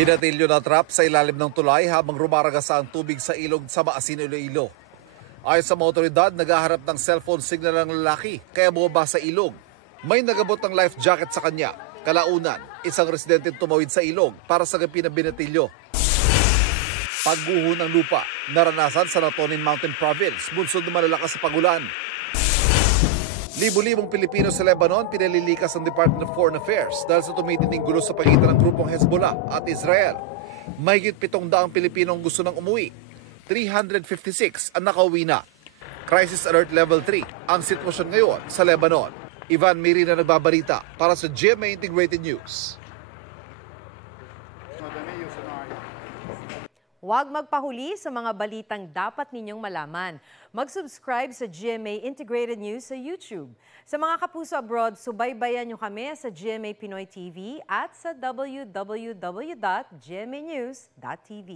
Binatilyo na trap sa ilalim ng tulay habang rumaragasa ang tubig sa ilog sa Maasin, Iloilo. Ayon sa mga otoridad, naghaharap ng cellphone signal ng lalaki kaya bumaba sa ilog. May nagabot ng life jacket sa kanya. Kalaunan, isang residente tumawid sa ilog para sagapin ang binatilyo. Pagguho ng lupa, naranasan sa Natonin Mountain Province, bunsod na malalakas sa pagulan. Libo-libong Pilipino sa Lebanon pinalilikas ng Department of Foreign Affairs dahil sa tumitinding gulo sa pagitan ng grupong Hezbollah at Israel. Mahigit 700 Pilipinong gusto nang umuwi. 356 ang nakauwi na. Crisis Alert Level 3 ang sitwasyon ngayon sa Lebanon. Ivan Mirina nagbabalita para sa GMA Integrated News. Huwag magpahuli sa mga balitang dapat ninyong malaman. Mag-subscribe sa GMA Integrated News sa YouTube. Sa mga kapuso abroad, subaybayan nyo kami sa GMA Pinoy TV at sa www.gmanews.tv.